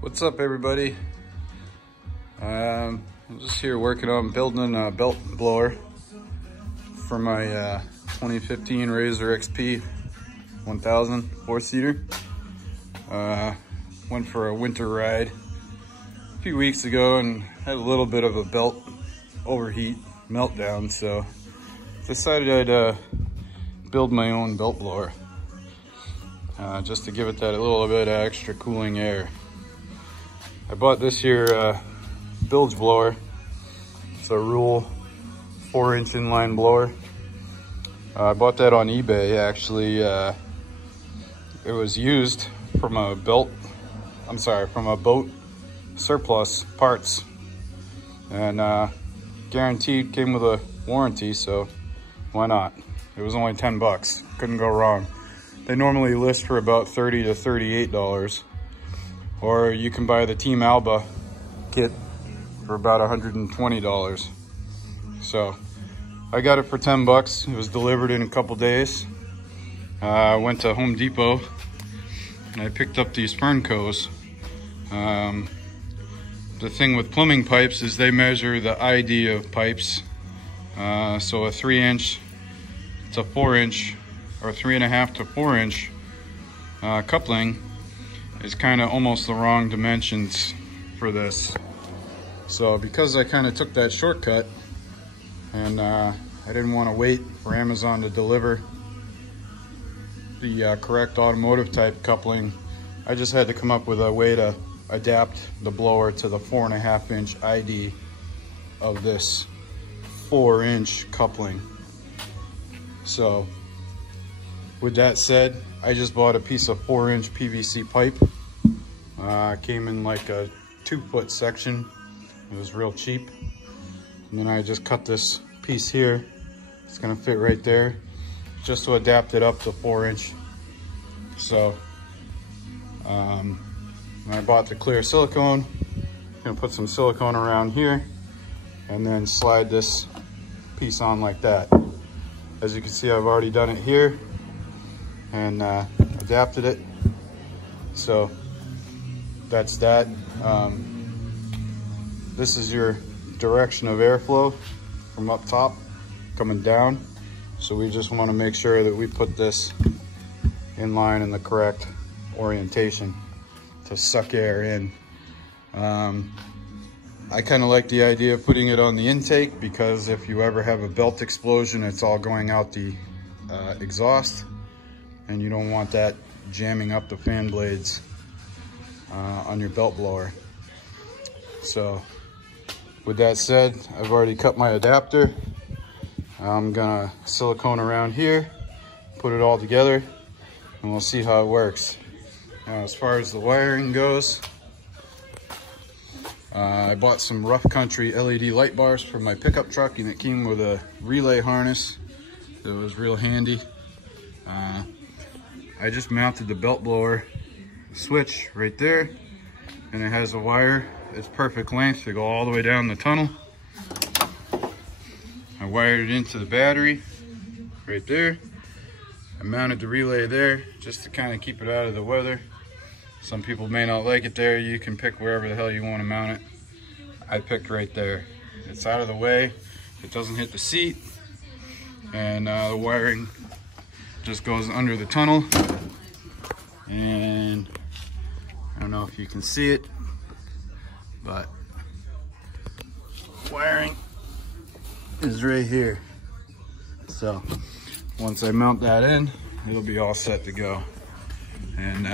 What's up, everybody? I'm just here working on building a belt blower for my 2015 Razor XP 1000 4-seater. Went for a winter ride a few weeks ago and had a little bit of a belt overheat meltdown, so decided I'd build my own belt blower just to give it that a little bit of extra cooling air. I bought this here bilge blower. It's a Rule 4-inch inline blower. I bought that on eBay, actually. It was used from a boat surplus parts, and guaranteed, came with a warranty, so why not? It was only 10 bucks, couldn't go wrong. They normally list for about $30 to $38. Or you can buy the Team Alba kit for about $120. So I got it for 10 bucks. It was delivered in a couple days. I went to Home Depot and I picked up these Fernco's. The thing with plumbing pipes is they measure the ID of pipes. So a 3-inch to 4-inch or 3.5 to 4-inch coupling is kind of almost the wrong dimensions for this. So because I kind of took that shortcut and I didn't want to wait for Amazon to deliver the correct automotive type coupling, I just had to come up with a way to adapt the blower to the 4.5-inch ID of this 4-inch coupling. So with that said, I just bought a piece of 4-inch PVC pipe. Came in like a 2-foot section. It was real cheap. And then I just cut this piece here. It's gonna fit right there, just to adapt it up to 4-inch. So I bought the clear silicone. Gonna put some silicone around here and then slide this piece on like that. As you can see, I've already done it here and adapted it. So that's that. This is your direction of airflow from up top coming down. So we just want to make sure that we put this in line in the correct orientation to suck air in. I kind of like the idea of putting it on the intake, because if you ever have a belt explosion, it's all going out the exhaust, and you don't want that jamming up the fan blades on your belt blower. So with that said, I've already cut my adapter. I'm gonna silicone around here, put it all together, and we'll see how it works. Now, as far as the wiring goes, I bought some Rough Country LED light bars for my pickup truck, and it came with a relay harness that was real handy. I just mounted the belt blower switch right there, and it has a wire. It's perfect length to go all the way down the tunnel. I wired it into the battery right there. I mounted the relay there just to kind of keep it out of the weather. Some people may not like it there. You can pick wherever the hell you want to mount it. I picked right there. It's out of the way. It doesn't hit the seat. And the wiring just goes under the tunnel. And I don't know if you can see it, but wiring is right here. So once I mount that in, it'll be all set to go. And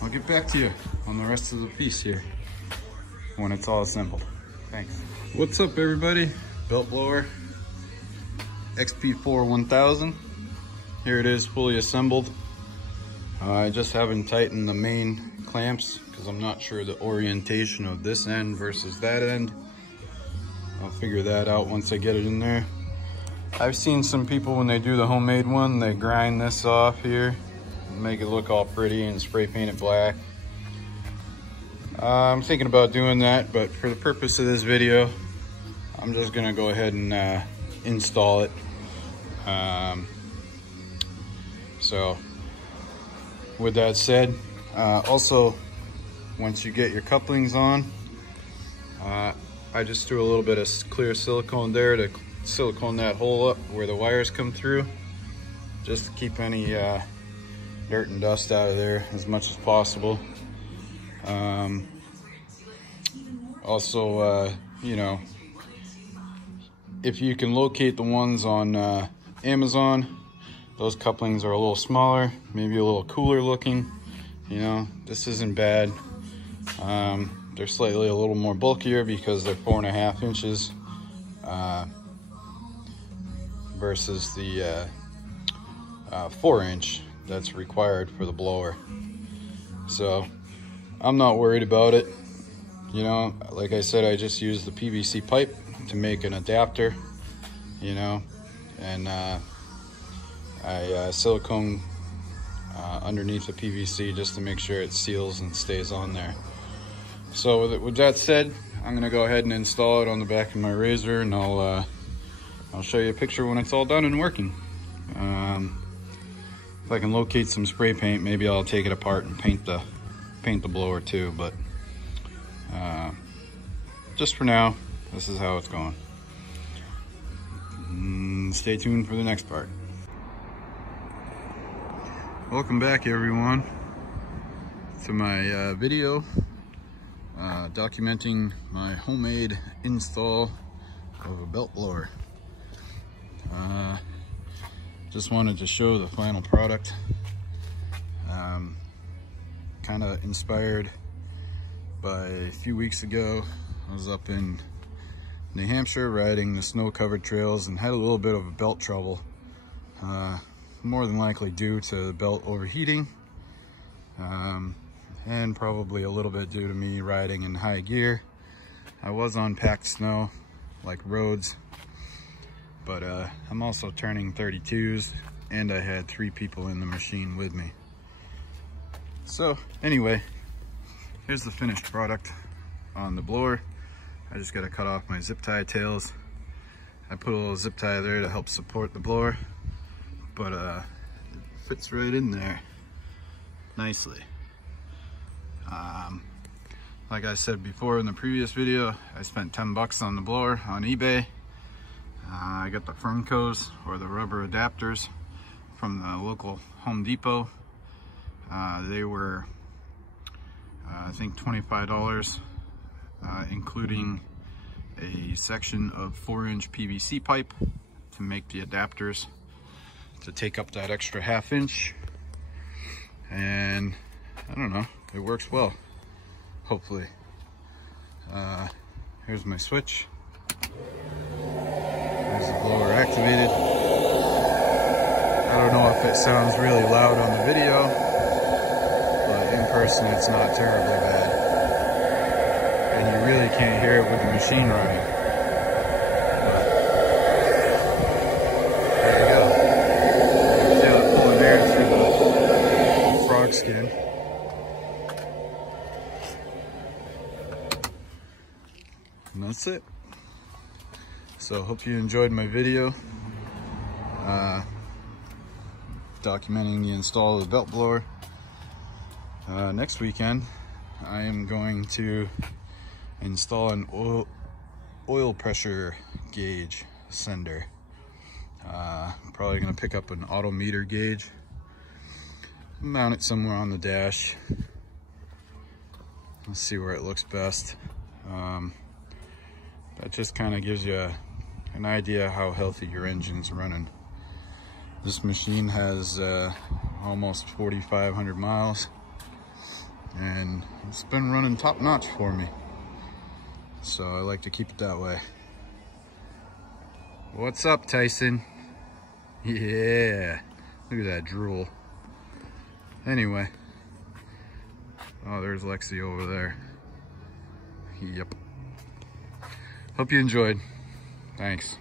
I'll get back to you on the rest of the piece here when it's all assembled. Thanks. What's up, everybody? Belt blower XP4 1000. Here it is, fully assembled. I just haven't tightened the main clamps because I'm not sure the orientation of this end versus that end. I'll figure that out once I get it in there. I've seen some people, when they do the homemade one, they grind this off here and make it look all pretty and spray paint it black. I'm thinking about doing that, but for the purpose of this video, I'm just gonna go ahead and install it. So with that said, Also, once you get your couplings on, I just threw a little bit of clear silicone there to silicone that hole up where the wires come through, just to keep any dirt and dust out of there as much as possible. Also, you know, if you can locate the ones on Amazon, those couplings are a little smaller, maybe a little cooler looking. You know, this isn't bad. They're slightly a little more bulkier because they're 4.5 inches versus the 4-inch that's required for the blower. So I'm not worried about it. You know, like I said, I just used the PVC pipe to make an adapter, you know, and I silicone underneath the PVC just to make sure it seals and stays on there. So with that said, I'm gonna go ahead and install it on the back of my razor, and I'll show you a picture when it's all done and working. If I can locate some spray paint, maybe I'll take it apart and paint the blower too, but just for now, this is how it's going. Stay tuned for the next part. Welcome back, everyone, to my video documenting my homemade install of a belt blower. Just wanted to show the final product. Kind of inspired by a few weeks ago. I was up in New Hampshire riding the snow-covered trails and had a little bit of a belt trouble. More than likely due to the belt overheating, and probably a little bit due to me riding in high gear. I was on packed snow, like roads, but I'm also turning 32s, and I had 3 people in the machine with me. So anyway, here's the finished product on the blower. I just got to cut off my zip tie tails. I put a little zip tie there to help support the blower, but it fits right in there nicely. Like I said before in the previous video, I spent 10 bucks on the blower on eBay. I got the Ferncos, or the rubber adapters, from the local Home Depot. They were I think $25, including a section of 4-inch PVC pipe to make the adapters to take up that extra 1/2 inch. And I don't know, it works well, hopefully. Here's my switch. There's the blower activated. I don't know if it sounds really loud on the video, but in person it's not terribly bad. And you really can't hear it with the machine running. But there you go. You can feel it pulling air through the frog skin. And that's it. So hope you enjoyed my video documenting the install of the belt blower. Next weekend I am going to install an oil pressure gauge sender. Probably going to pick up an auto meter gauge, mount it somewhere on the dash. Let's see where it looks best. That just kind of gives you an idea how healthy your engine's running. This machine has almost 4,500 miles, and it's been running top notch for me. So I like to keep it that way. What's up, Tyson? Yeah, look at that drool. Anyway, oh, there's Lexi over there. Yep. Hope you enjoyed. Thanks.